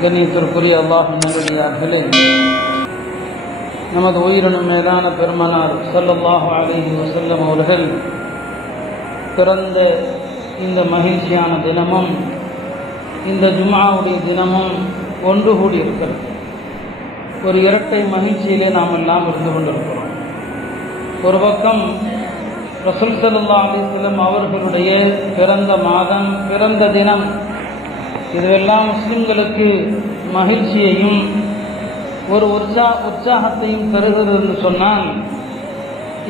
கண்ணியத்திற்குரிய அல்லாஹ்வின் நல்லடியார்களே, நமது உயிரினும் மேலான பெருமனார் ஸல்லல்லாஹு அலைஹி வஸல்லம் அவர்கள் பிறந்த இந்த மகிழ்ச்சியான தினமும் இந்த ஜும்ஆவுடைய தினமும் ஒன்று கூடியிருக்கிறது. ஒரு இரட்டை மகிழ்ச்சியிலே நாம் எல்லாம் இருந்து கொண்டிருக்கிறோம். ஒரு பக்கம் ரசூல் ஸல்லல்லாஹு அலைஹி வஸல்லம் அவர்களுடைய பிறந்த மாதம், பிறந்த தினம், இதுவெல்லாம் முஸ்லிம்களுக்கு மகிழ்ச்சியையும் ஒரு உற்சாகத்தையும் தருகிறது என்று சொன்னால்,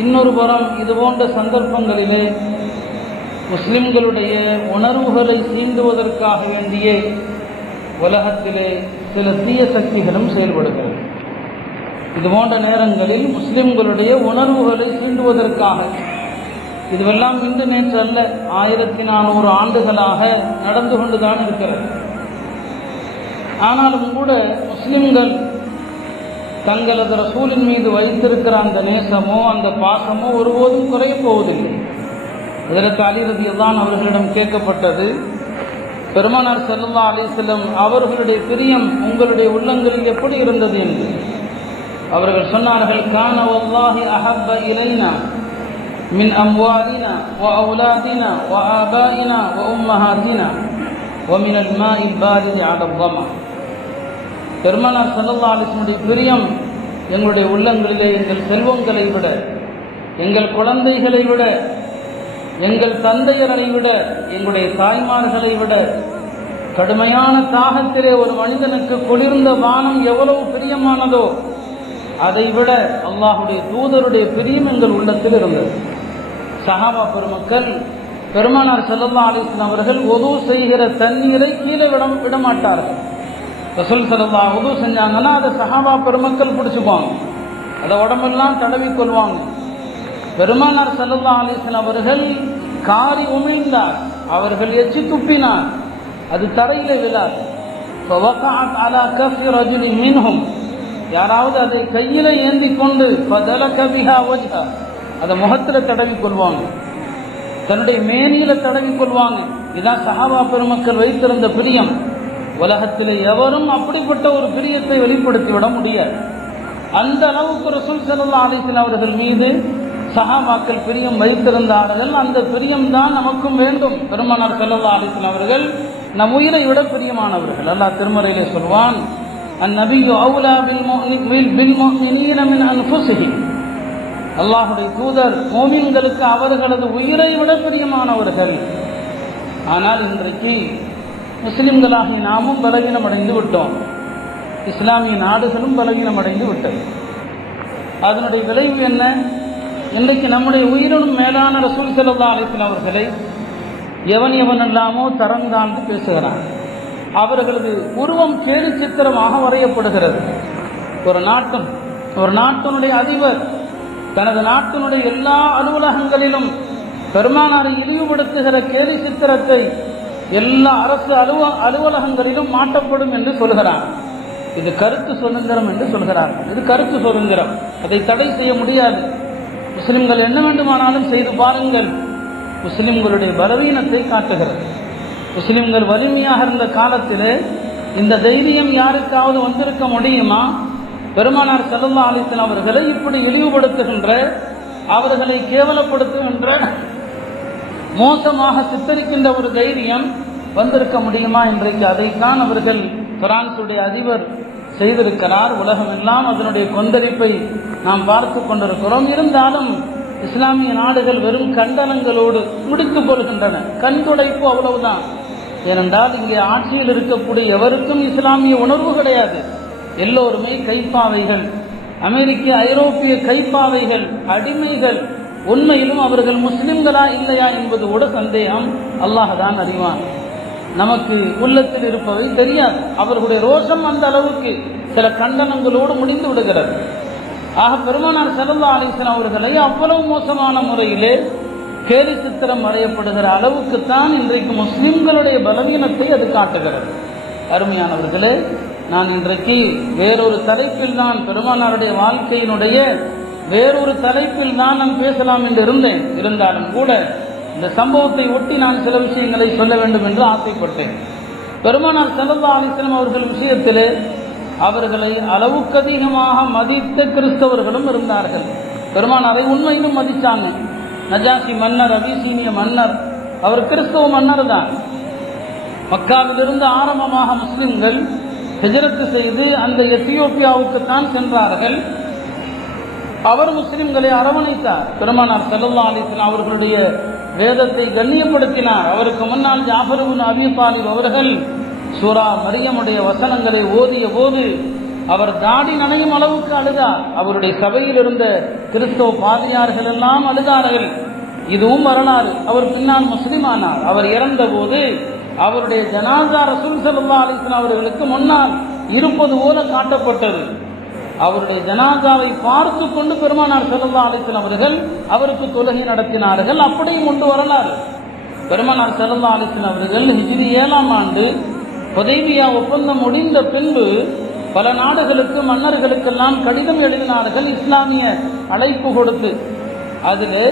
இன்னொரு புறம் இதுபோன்ற சந்தர்ப்பங்களிலே முஸ்லிம்களுடைய உணர்வுகளை சீண்டுவதற்காக வேண்டிய உலகத்திலே சில தீய சக்திகளும் செயல்படுகிறது. இதுபோன்ற நேரங்களில் முஸ்லிம்களுடைய உணர்வுகளை சீண்டுவதற்காக, இதுவெல்லாம் இன்று நேற்று அல்ல, 1400 ஆண்டுகளாக நடந்து கொண்டுதான் இருக்கிறது. ஆனாலும் கூட முஸ்லிம்கள் தங்களது ரசூலின் மீது வைத்திருக்கிற அந்த நேசமோ அந்த பாசமோ ஒருபோதும் குறைய போவதில்லை. ஹஜ்ரத் அலி ரலியல்லாஹு அன்ஹு அவர்களிடம் கேட்கப்பட்டது, பெருமானார் ஸல்லல்லாஹு அலைஹி வஸல்லம் அவர்களுடைய பிரியம் உங்களுடைய உள்ளங்களில் எப்படி இருந்தது என்று. அவர்கள் சொன்னார்கள், கான வல்லாஹி அஹப்ப இலைனா மின் அம்வாலினா வ அவுலாதினா வ ஆபாயினா வ உம்மஹாத்தினா வ மினல் மாஇல் பாரிதி அலா ظமா. பெருமானார் ஸல்லல்லாஹு அலைஹி வஸல்லம் பிரியம் எங்களுடைய உள்ளங்களிலே எங்கள் செல்வங்களை விட, எங்கள் குழந்தைகளை விட, எங்கள் தந்தையரை விட, எங்களுடைய தாய்மார்களை விட, கடுமையான தாகத்திலே ஒரு மனிதனுக்கு குளிர்ந்த வானம் எவ்வளவு பிரியமானதோ அதை விட அல்லாஹுடைய தூதருடைய பிரியம் எங்கள் உள்ளத்தில் இருந்தது. சஹாபா பெருமக்கள் பெருமானார் ஸல்லல்லாஹு அலைஹி வஸல்லம் அவர்கள் வுது செய்கிற தண்ணீரை கீழே விட மாட்டார்கள். ரசூல் ஸல்லல்லாஹு வுது செஞ்சாங்கன்னா அதை சஹாபா பெருமக்கள் பிடிச்சுக்குவாங்க, அதை உடம்பெல்லாம் தடவி கொள்வாங்க. பெருமானார் ஸல்லல்லாஹு அலைஹி வஸல்லம் அவர்கள் காரி உமிழ்ந்தார், அவர்கள் எச்சி துப்பினார், அது தரையிலே விழாது. ஃபவகஅத் அலா கஃபி ரஜுலின் மின்ஹும், யாராவது அதை கையில ஏந்தி கொண்டு ஃபதலக பிஹா வஜ்ஹா, அதை முகத்தில் தடவி கொள்வாங்க, தன்னுடைய மேனியில தடவி கொள்வாங்க. இதான் சஹாபா பெருமக்கள் வைத்திருந்த பிரியம். உலகத்தில் எவரும் அப்படிப்பட்ட ஒரு பிரியத்தை வெளிப்படுத்திவிட முடியாது. அந்த அளவுக்கு ரசூல் ஸல்லல்லாஹு அலைஹி வஸல்லம் அவர்கள் மீது சஹாபாக்கள் பிரியம் வைத்திருந்தார்கள். அந்த பிரியம் தான் நமக்கும் வேண்டும். பெருமானார் ஸல்லல்லாஹு அலைஹி வஸல்லம் அவர்கள் நம் உயிரை விட பிரியமானவர்கள். அல்லாஹ் திருமறையிலே சொல்வான், அந்நபியு அவுலா பில் முஃமினீன மின் அன்ஃபுஸிஹிம். அல்லாஹுடைய தூதர் மோமின்களுக்கு அவர்களது உயிரை விட பிரியமானவர்கள். ஆனால் இன்றைக்கு முஸ்லிம்களாகி நாமும் பலவீனமடைந்து விட்டோம், இஸ்லாமிய நாடுகளும் பலவீனமடைந்து விட்டது. அதனுடைய விளைவு என்ன? இன்றைக்கு நம்முடைய உயிரினும் மேலான ரசூல் ஸல்லல்லாஹு அலைஹி வஸல்லம் அவர்களை எவனெல்லாமோ தரம் தாழ்ந்து பேசுகிறான். அவர்களது உருவம் கேலி சித்திரமாக வரையப்படுகிறது. ஒரு நாட்டினுடைய அதிபர் தனது நாட்டினுடைய எல்லா அலுவலகங்களிலும் பெருமானாரை இழிவுபடுத்துகிற கேலி சித்திரத்தை எல்லா அரசு அலுவலகங்களிலும் மாட்டப்படும் என்று சொல்கிறார். இது கருத்து சுதந்திரம் என்று சொல்கிறார்கள். இது கருத்து சுதந்திரம், அதை தடை செய்ய முடியாது. முஸ்லிம்கள் என்ன வேண்டுமானாலும் செய்து பாருங்கள். முஸ்லிம்களுடைய பலவீனத்தை காட்டுகிறது. முஸ்லிம்கள் வலிமையாக இருந்த காலத்திலே இந்த தைரியம் யாருக்காவது வந்திருக்க முடியுமா? பெருமானார் ஸல்லல்லாஹு அலைஹி வஸல்லம் அவர்களை இப்படி இழிவுபடுத்துகின்ற, அவர்களை கேவலப்படுத்துகின்ற, மோசமாக சித்தரிக்கின்ற ஒரு தைரியம் வந்திருக்க முடியுமா? இன்றைக்கு அதைத்தான் அவர்கள் பிரான்சுடைய அதிபர் செய்திருக்கிறார். உலகம் எல்லாம் அதனுடைய கொந்தளிப்பை நாம் பார்த்து கொண்டிருக்கிறோம். இருந்தாலும் இஸ்லாமிய நாடுகள் வெறும் கண்டனங்களோடு முடித்துக் கொள்கின்றன. கண்துடைப்பு அவ்வளவுதான். ஏனென்றால் இங்கே ஆட்சியில் இருக்கக்கூடிய எவருக்கும் இஸ்லாமிய உணர்வு கிடையாது. எல்லோருமே கைப்பாவைகள், அமெரிக்க ஐரோப்பிய கைப்பாவைகள், அடிமைகள். உண்மையிலும் அவர்கள் முஸ்லிம்களா இல்லையா என்பது கூட சந்தேகம். அல்லாஹ் தான் அறிவான். நமக்கு உள்ளத்தில் இருப்பவை தெரியாது. அவர்களுடைய ரோஷம் அந்த அளவுக்கு சில கண்டனங்களோடு முடிந்து விடுகிறது. ஆக பெருமானார் ஸல்லல்லாஹு அலைஹி வஸல்லம் அவர்களை அவ்வளவு மோசமான முறையிலே கேலி சித்திரம் வரையப்படுகிற அளவுக்குத்தான் இன்றைக்கு முஸ்லிம்களுடைய பலவீனத்தை அது காட்டுகிறது. அருமையானவர்களே, நான் இன்றைக்கு வேறொரு தலைப்பில் தான், பெருமானாருடைய வாழ்க்கையினுடைய வேறொரு தலைப்பில் தான் நான் பேசலாம் என்று இருந்தேன். இருந்தாலும் கூட இந்த சம்பவத்தை ஒட்டி நான் சில விஷயங்களை சொல்ல வேண்டும் என்று ஆசைப்பட்டேன். பெருமானார் ஸல்லல்லாஹு அலைஹி வஸல்லம் அவர்கள் விஷயத்திலே அவர்களை அளவுக்கு அதிகமாக மதித்த கிறிஸ்தவர்களும் இருந்தார்கள். பெருமானாரை உண்மையிலும் மதித்தாங்க. நஜாசி மன்னர், அபிசீனிய மன்னர், அவர் கிறிஸ்தவ மன்னர் தான். மக்காவிலிருந்து ஆரம்பமாக முஸ்லிம்கள் ஹிஜ்ரத் செய்து அந்த எத்தியோப்பியாவுக்குத்தான் சென்றார்கள். அவர் முஸ்லிம்களை அரவணைத்தார். பெருமானார் ஸல்லல்லாஹு அலைஹி வஸல்லம் அவர்களுடைய வேதத்தை கண்ணியப்படுத்தினார். அவருக்கு முன்னால் ஜாஃபர் இப்னு அபீ தாலிப் அவர்கள் சூரா மரியமுடைய வசனங்களை ஓதிய போது அவர் தாடி நனையும் அளவுக்கு அழுதார். அவருடைய சபையில் இருந்த கிறிஸ்தவ பாதிரியார்கள் எல்லாம் அழுதார்கள். இதுவும் வரலாறு. அவர் பின்னால் முஸ்லிமானார். அவர் இறந்த போது அவருடைய ஜனாஸா ரசூல் ஸல்லல்லாஹு அலைஹி வஸல்லம் அவர்களுக்கு முன்னால் இருப்பது போல காட்டப்பட்டது. அவருடைய ஜனாஸாவை பார்த்து கொண்டு பெருமானார் ஸல்லல்லாஹு அலைஹி வஸல்லம் அவர்கள் அவருக்கு தொழுகை நடத்தினார்கள். அப்படியும் கொண்டு வரலாறு. பெருமானார் ஸல்லல்லாஹு அலைஹி வஸல்லம் அவர்கள் ஹிஜ்ரி 7ஆம் ஆண்டு ஹுதைபியா ஒப்பந்தம் முடிந்த பின்பு பல நாடுகளுக்கு மன்னர்களுக்கெல்லாம் கடிதம் எழுதினார்கள், இஸ்லாமிய அழைப்பு கொடுத்து. அதில்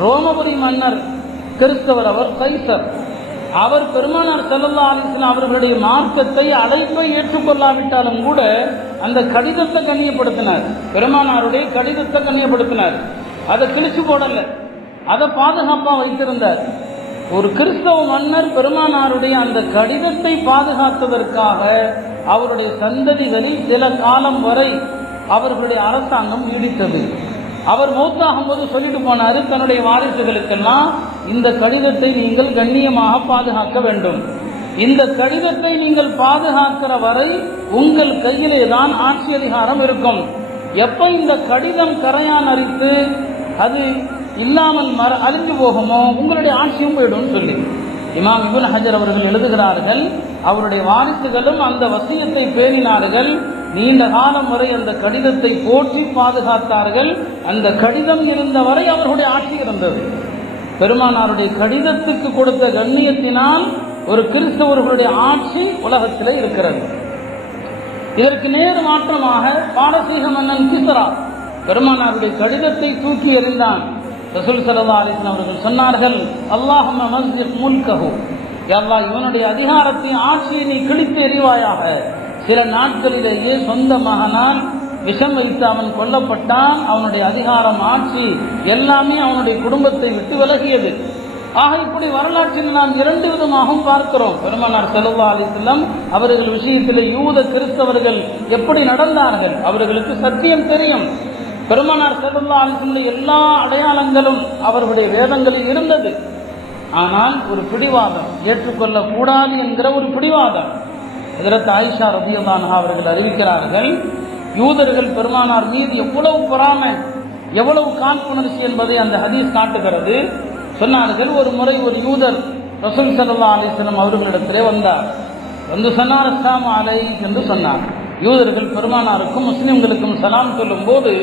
ரோமபுரி மன்னர் கிறிஸ்தவர், அவர் கைசர். அவர் பெருமானார் ஸல்லல்லாஹு அலைஹி வஸல்லம் அவர்களுடைய மார்க்கத்தை அழைப்பை ஏற்றுக்கொள்ளாவிட்டாலும் கூட அந்த கடிதத்தை கண்ணியப்படுத்தினார். பெருமானாருடைய கடிதத்தை கண்ணியப்படுத்தினார். அதை கிழிச்சு போடல, அதை பாதுகாப்பாக வைத்திருந்தார். ஒரு கிறிஸ்தவ மன்னர் பெருமானாருடைய அந்த கடிதத்தை பாதுகாத்ததற்காக அவருடைய சந்ததிகளில் சில காலம் வரை அவர்களுடைய அரசாங்கம் நீடித்தது. அவர் மௌத்தாகும் போது சொல்லிட்டு போனார், தன்னுடைய வாரிசுகளுக்கெல்லாம் இந்த கடிதத்தை நீங்கள் கண்ணியமாக பாதுகாக்க வேண்டும். இந்த கடிதத்தை நீங்கள் பாதுகாக்கிற வரை உங்கள் கையிலே தான் ஆட்சி அதிகாரம் இருக்கும். எப்ப இந்த கடிதம் கரையான் அரித்து அது இல்லாமல் அழிஞ்சு போகுமோ உங்களுடைய ஆட்சியும் போயிடும் சொல்லி இமாம் இப்னு ஹஜர் அவர்கள் எழுதுகிறார்கள். அவருடைய வாரிசுகளும் அந்த வசியத்தை பேணினார்கள். நீண்ட காலம் வரை அந்த கடிதத்தை போற்றி பாதுகாத்தார்கள். அந்த கடிதம் இருந்த வரை அவர்களுடைய ஆட்சி இருந்தது. பெருமானாருடைய கடிதத்துக்கு கொடுத்த கண்ணியத்தினால் ஒரு கிறிஸ்தவர்களுடைய ஆட்சி உலகத்தில் இருக்கிறது. இதற்கு நேர் மாற்றமாக பாரசீக மன்னன் கிஸ்ரா பெருமானாருடைய கடிதத்தை தூக்கி எறிந்தான். ரசூல் ஸல்லல்லாஹு அலைஹி வஸல்லம் அவர்கள் சொன்னார்கள், அல்லாஹும்ம மஸ்ஜித் முல்கஹு, யா அல்லாஹ் இவனுடைய அதிகாரத்தை ஆட்சியை நீ கிழித்து எறிவாயாக. சில நாட்களிலேயே சொந்த மகனால் விஷம் வைத்து அவன் கொல்லப்பட்டான். அவனுடைய அதிகாரம், ஆட்சி எல்லாமே அவனுடைய குடும்பத்தை விட்டு விலகியது. ஆக இப்படி வரலாற்றில் நாம் இரண்டு விதமாகவும் பார்க்கிறோம். பெருமானார் ஸல்லல்லாஹு அலைஹி வஸல்லம் அவர்கள் விஷயத்தில் யூத கிறிஸ்தவர்கள் எப்படி நடந்தார்கள், அவர்களுக்கு சத்தியம் தெரியும். பெருமானார் ஸல்லல்லாஹு அலைஹி வஸல்லம் எல்லா அடையாளங்களும் அவர்களுடைய வேதங்களில் இருந்தது. ஆனால் ஒரு பிடிவாதம், ஏற்றுக்கொள்ளக்கூடாது என்கிற ஒரு பிடிவாதம். ஹஜ்ரத் ஆயிஷா ரலியல்லாஹு அன்ஹா அவர்கள் அறிவிக்கிறார்கள், யூதர்கள் பெருமானார் மீது எவ்வளவு பொறாமை, எவ்வளவு காழ்ப்புணர்ச்சி என்பதை அந்த ஹதீஸ் காட்டுகிறது. சொன்னார்கள், ஒரு முறை ஒரு யூதர் ரசூல் ஸல்லல்லாஹு அலைஹி வஸல்லம் அவர்களிடத்திலே வந்தார். வந்து சொன்னார், அஸ்ஸலாமு அலைக்கும் என்று சொன்னார். யூதர்கள் பெருமானாருக்கும் முஸ்லிம்களுக்கும் சலாம் சொல்லும் போது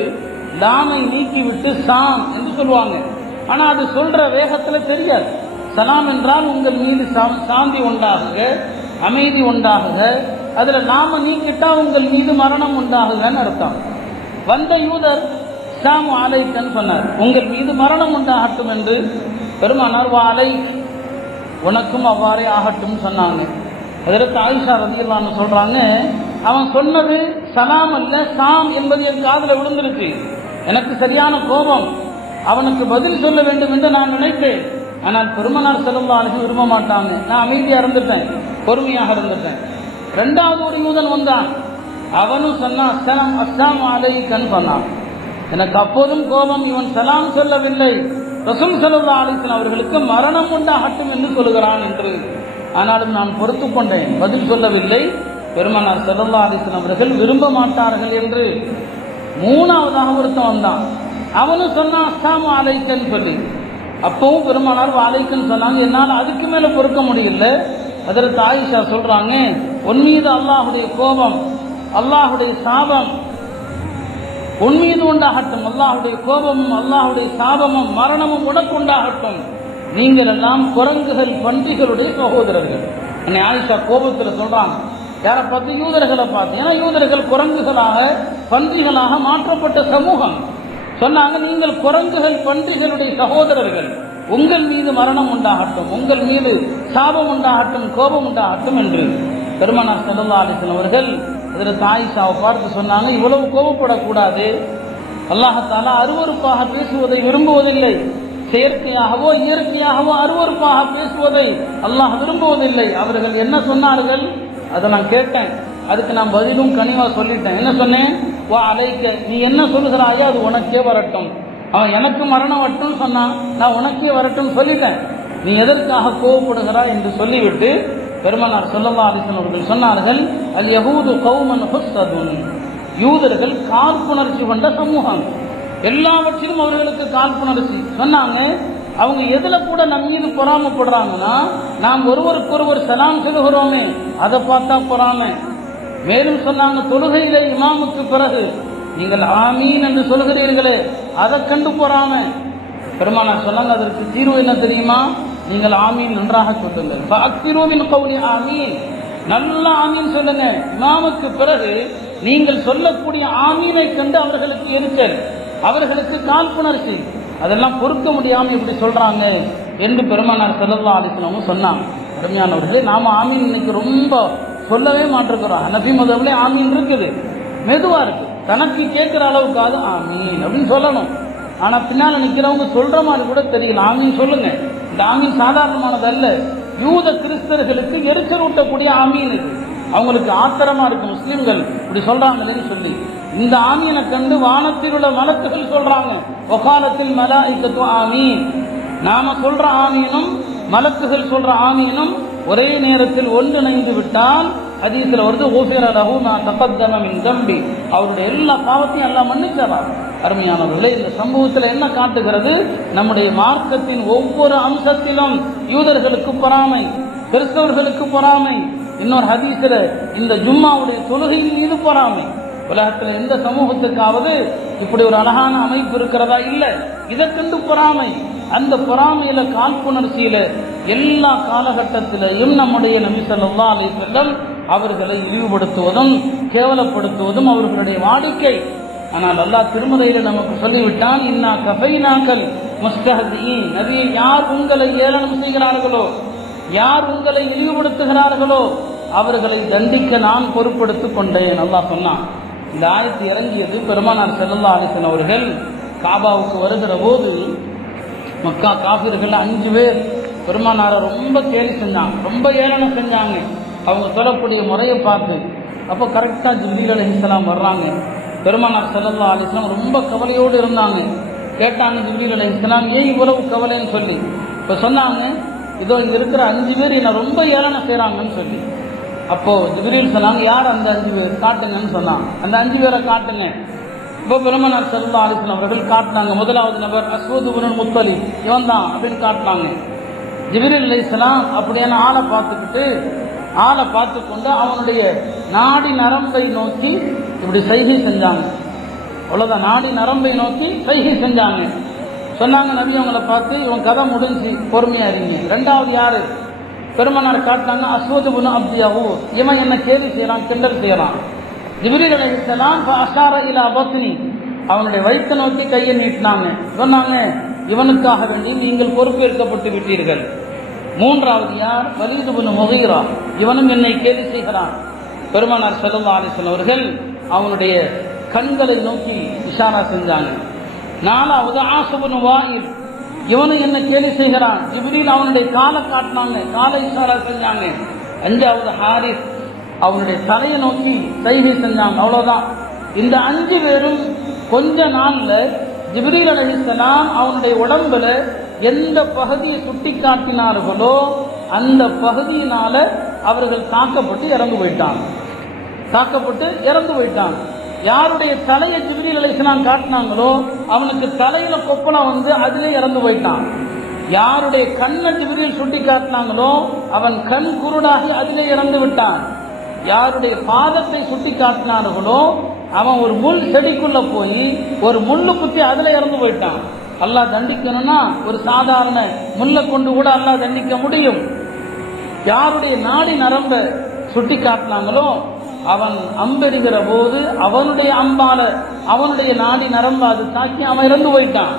லாமை நீக்கிவிட்டு சாம் என்று சொல்லுவாங்க. ஆனால் அது சொல்ற வேகத்தில் தெரியாது. சலாம் என்றால் உங்கள் மீது சாந்தி உண்டாகுக, அமைதி உண்டாகுக. அதில் நாம நீக்கிட்டா உங்கள் மீது மரணம் உண்டாகுகன்னு அர்த்தம். வந்த யூதர் சாமு அலைக்கன்னு சொன்னார், உங்கள் மீது மரணம் உண்டாகட்டும் என்று. பெருமானார் வா அலை, உனக்கும் அவ்வாறே ஆகட்டும் சொன்னாங்க. அதற்கு ஆயிஷா ரலியல்லாஹு அன்ஹா சொல்றாங்க, அவன் சொன்னது சலாம் அல்ல சாம் என்பது என் காதில் விழுந்திருக்கு. எனக்கு சரியான கோபம், அவனுக்கு பதில் சொல்ல வேண்டும் என்று நான் நினைத்தேன். ஆனால் பெருமானார் ஸல்லல்லாஹு அலைஹி விரும்ப மாட்டாங்க. நான் அமைதியாக இருந்துட்டேன், பொறுமையாக இருந்துட்டேன். ரெண்டாவது ஒரு யூதன் வந்தான். அவனும் சொன்னான், அஸ்ஸலாமு அலைக்கும் சொன்னான். எனக்கு அப்போதும் கோபம், இவன் சலாம் சொல்லவில்லை, ரசூல் ஸல்லல்லாஹு அலைஹி வஸல்லம் அவர்களுக்கு மரணம் உண்டாகட்டும் என்று சொல்கிறான் என்று. ஆனாலும் நான் பொறுத்து கொண்டேன், பதில் சொல்லவில்லை. பெருமானார் ஸல்லல்லாஹு அலைஹி வஸல்லம் அவர்கள் விரும்ப மாட்டார்கள் என்று. மூணாவதாக ஒருத்தன் வந்தான். அவனும் சொன்னான் அஸ்ஸலாமு அலைக்கும் சொல்லி. அப்பவும் பெருமானார் அலைக்கும் சொன்னாங்க. என்னால் அதுக்கு மேலே பொறுக்க முடியல. அதற்கு ஆயிஷா சொல்றாங்க, உன் மீது அல்லாஹுடைய கோபம், அல்லாஹுடைய சாபம் உன் மீது உண்டாகட்டும். அல்லாஹுடைய கோபமும் அல்லாஹுடைய சாபமும் மரணமும் உனக்கு உண்டாகட்டும். நீங்கள் எல்லாம் குரங்குகள், பன்றிகளுடைய சகோதரர்கள். என்னை ஆயிஷா கோபத்தில் சொல்றாங்க. யாரை பார்த்து? யூதர்களை பார்த்து. ஏன்னா யூதர்கள் குரங்குகளாக, பன்றிகளாக மாற்றப்பட்ட சமூகம். சொன்னாங்க, நீங்கள் குரங்குகள், பன்றிகளுடைய சகோதரர்கள். உங்கள் மீது மரணம் உண்டாகட்டும், உங்கள் மீது சாபம் உண்டாகட்டும், கோபம் உண்டாகட்டும் என்று பெருமானார் ஸல்லல்லாஹு அலைஹி வஸல்லம் அவர்கள் ஹஜ்ரத் ஆயிஷாவை பார்த்து சொன்னாங்க, இவ்வளவு கோபப்படக்கூடாது. அல்லாஹ் தஆலா அருவருப்பாக பேசுவதை விரும்புவதில்லை. செயற்கையாகவோ இயற்கையாகவோ அருவருப்பாக பேசுவதை அல்லாஹ் விரும்புவதில்லை. அவர்கள் என்ன சொன்னார்கள் அதை நான் கேட்டேன். அதுக்கு நான் பதிலும் கனிவா சொல்லிட்டேன். என்ன சொன்னேன்? வா அலைக்க, நீ என்ன சொல்லுகிறாயோ அது உனக்கே வரட்டும். அவன் எனக்கு மரணம் வரட்டும் சொன்னான், நான் உனக்கே வரட்டும் சொல்லிட்டேன். நீ எதற்காக கோவப்படுகிறாய் என்று சொல்லிவிட்டு பெருமானார் ஸல்லல்லாஹு அலைஹி வஸல்லம் அவர்கள் சொன்னார்கள், அல் யஹூது கௌமன் ஹுஸ்ஸதுன், யூதர்கள் காழ்ப்புணர்ச்சி கொண்ட சமூகம். எல்லாவற்றிலும் அவர்களுக்கு காழ்ப்புணர்ச்சி. சொன்னாங்க, அவங்க எதுல கூட நம் மீது பொறாமப்படுறாங்கன்னா, நாம் ஒருவருக்கொருவர் சலாம் சொல்லுகிறோமே அதை பார்த்தா பொறாமை. மேலும் சொன்னாங்க, தொழுகையிலே இமாமுக்கு பிறகு நீங்கள் ஆமீன் என்று சொல்கிறீர்களே அதை கண்டு பொறாமை. பெருமானார் சொன்னாங்க, அதற்கு தீர்வு என்ன தெரியுமா? நீங்கள் ஆமீன் நன்றாக சொல்லுங்கள். ஃபஅக்ஸிரூமின் கௌலி ஆமீன், நல்ல ஆமீன் சொல்லுங்க. இமாமுக்கு பிறகு நீங்கள் சொல்லக்கூடிய ஆமீனை கண்டு அவர்களுக்கு எரிச்சல், அவர்களுக்கு காழ்ப்புணர்ச்சி, அதெல்லாம் பொறுக்க முடியாமல் இப்படி சொல்றாங்க என்று பெருமானார் ஸல்லல்லாஹு அலைஹி வஸல்லம் சொன்னாங்க. அருமையானவர்களே, நாம ஆமீன் இன்னைக்கு ரொம்ப சொல்லவே மாட்டிருக்கிறோம். ஹனஃபி மதம்ல ஆமீன் இருக்குது, மெதுவா இருக்கு, தனக்கு கேட்கிற அளவுக்காவது ஆமீன் அப்படின்னு சொல்லணும். ஆனா பின்னால நிக்கிறவங்க சொல்ற மாதிரி கூட தெரியல. ஆமீன் சொல்லுங்க. இந்த ஆமீன் சாதாரணமானது அல்ல. யூத கிறிஸ்தர்களுக்கு எரிச்சல் ஊட்டக்கூடிய ஆமீன் இது. அவங்களுக்கு ஆத்திரமா இருக்கு, முஸ்லிம்கள் இப்படி சொல்றாங்களேன்னு சொல்லி. இந்த ஆமீனை கண்டு வானத்தில் உள்ள மலக்குகள் சொல்றாங்க, வகாலத்தில் மலாயிகத்து ஆமீன். நாம சொல்ற ஆமீனும் மலக்குகள் சொல்ற ஆமீனும் ஒரே நேரத்தில் ஒன்றிணைந்து விட்டால் ஹதீஸ்ல வருது, ஊஃபிர லஹு மா தகத்தம மின் தம்பி, அவருடைய எல்லா பாவத்தையும் எல்லாம் மன்னிச்சார். அருமையானவர்களே, இந்த சம்பவத்தில் என்ன காட்டுகிறது? நம்முடைய மார்க்கத்தின் ஒவ்வொரு அம்சத்திலும் யூதர்களுக்கு பொறாமை, கிறிஸ்தவர்களுக்கு பொறாமை. இன்னொரு ஹதீஸ்ல இந்த ஜும்மாவுடைய தொழுகையின் மீது பொறாமை. உலகத்தில் எந்த சமூகத்துக்காவது இப்படி ஒரு அழகான அமைப்பு இருக்கிறதா? இல்லை. இதை கண்டு பொறாமை. அந்த பொறாமையில காழ்ப்புணர்ச்சியில எல்லா காலகட்டத்திலையும் நம்முடைய நபி ஸல்லல்லாஹு அலைஹி வஸல்லம் அவர்களை இழிவுபடுத்துவதும் கேவலப்படுத்துவதும் அவர்களுடைய வாடிக்கை. ஆனால் அல்லாஹ் திருமறையில நமக்கு சொல்லிவிட்டான், இன்னா கஃபைனாக்கல் முஸ்தஹ்ஸீன், நபியே, யார் உங்களை ஏளனம் செய்கிறார்களோ, யார் உங்களை இழிவுபடுத்துகிறார்களோ அவர்களை தண்டிக்க நான் பொறுப்படுத்திக் கொண்டேன் அல்லாஹ் சொன்னான். இந்த ஆயத்து இறங்கியது பெருமானார் ஸல்லல்லாஹு அலைஹி வஸல்லம் அவர்கள் காபாவுக்கு வருகிற போது மக்கா காஃபிர்கள் 5 பேர் பெருமானாரை ரொம்ப கேலி செஞ்சாங்க, ரொம்ப ஏளனம் செஞ்சாங்க அவங்க சொல்லக்கூடிய முறையை பார்த்து. அப்போ கரெக்டாக ஜிப்ரீல் அலைஹிஸ்ஸலாம் வர்றாங்க. பெருமானார் ஸல்லல்லாஹு அலைஹி வஸல்லம் ரொம்ப கவலையோடு இருந்தாங்க. கேட்டாங்க ஜிப்ரீல் அலைஹிஸ்ஸலாம், ஏன் இவ்வளவு கவலைன்னு சொல்லி. இப்போ சொன்னாங்க, இதோ இங்க இருக்கிற 5 பேர் என்னை ரொம்ப ஏளனம் செய்கிறாங்கன்னு சொல்லி. அப்போ ஜிப்ரீல் சொன்னாங்க, யார் அந்த 5 பேர் காட்டுங்கன்னு சொன்னாங்க. அந்த 5 பேரை காட்டுங்க. இப்போ பெருமானார் ஸல்லல்லாஹு அலைஹி வஸல்லம் அவர்கள் காட்டினாங்க. முதலாவது நபர் அஸ்வத் இப்னு முத்தலிப், இவன் தான் அப்படின்னு காட்டினாங்க. ஜிப்ரீல் அலைஹிஸ்ஸலாம் அப்படியான ஆளை பார்த்து கொண்டு அவனுடைய நாடி நரம்பை நோக்கி இப்படி சைகை செஞ்சாங்க. அவ்வளோதான், நாடி நரம்பை நோக்கி சைகை செஞ்சாங்க. சொன்னாங்க, நபி அவங்களை பார்த்து, இவன் கதை முடிஞ்சு பொறுமையா இருங்க. 2வது யாரு? பெருமானார் காட்டினாங்க, அஸ்வத் இப்னு அப்தி யகூத், இவன் என்ன கேலி செய்யறான், கிண்டல் செய்யறான். ஜிப்ரீல் அலைஹிஸ்ஸலாம் ஃபஅஷார இலா பத்னி, அவனுடைய வயிற்றை நோக்கி கையை நீட்டினாங்க. சொன்னாங்க, இவனுக்காக வேண்டி நீங்கள் பொறுப்பேற்கப்பட்டு விட்டீர்கள். 3வது யார்? வலீத் இப்னு முகீரா, இவனும் என்னை கேலி செய்கிறான். பெருமானார் ஸல்லல்லாஹு அலைஹி வஸல்லம் அவர்கள் அவனுடைய கண்களை நோக்கி இஷாரா செஞ்சாங்க. 4வது ஆஸ் இப்னு வாயில், இவனும் என்ன கேலி செய்கிறான். ஜிப்ரீல் அவனுடைய காலை காட்டினாங்க, காலை இஷாரா செஞ்சாங்க. 5வது ஹாரிஸ், அவனுடைய தலையை நோக்கி சைகை செஞ்சாங்க. அவ்வளவுதான். இந்த 5 பேரும் கொஞ்ச நாள்ல ஜிப்ரீல் அலைஹிஸ்ஸலாம் அவனுடைய உடம்புல எந்த பகுதியை சுட்டி காட்டினார்களோ அந்த பகுதியினால அவர்கள் தாக்கப்பட்டு இறந்து போயிட்டாங்க. யாருடைய தலையை ஜிப்ரீல் அலைஹிஸ்ஸலாம் காட்டினாங்களோ அவனுக்கு தலையில கொப்பளம் வந்து அதிலே இறந்து போயிட்டான். யாருடைய கண்ணை ஜிப்ரீல் சுட்டி காட்டினாங்களோ அவன் கண் குருடாகி அதிலே இறந்து விட்டான். யாருடைய பாதத்தை சுட்டி காட்டினார்களோ அவன் ஒரு முள் செடிக்குள்ள போய் ஒரு முள்ளு குத்தி அதுல இறந்து போயிட்டான். அல்லாஹ் தண்டிக்கணும்னா ஒரு சாதாரண முல்லை கொண்டு கூட அல்லாஹ் தண்டிக்க முடியும். யாருடைய நாடி நரம்ப சுட்டி காட்டினாங்களோ அவன் அம்பெறுகிற போது அவனுடைய அம்பால அவனுடைய நாடி நரம்ப அது தாக்கி அவன் இறந்து போயிட்டான்.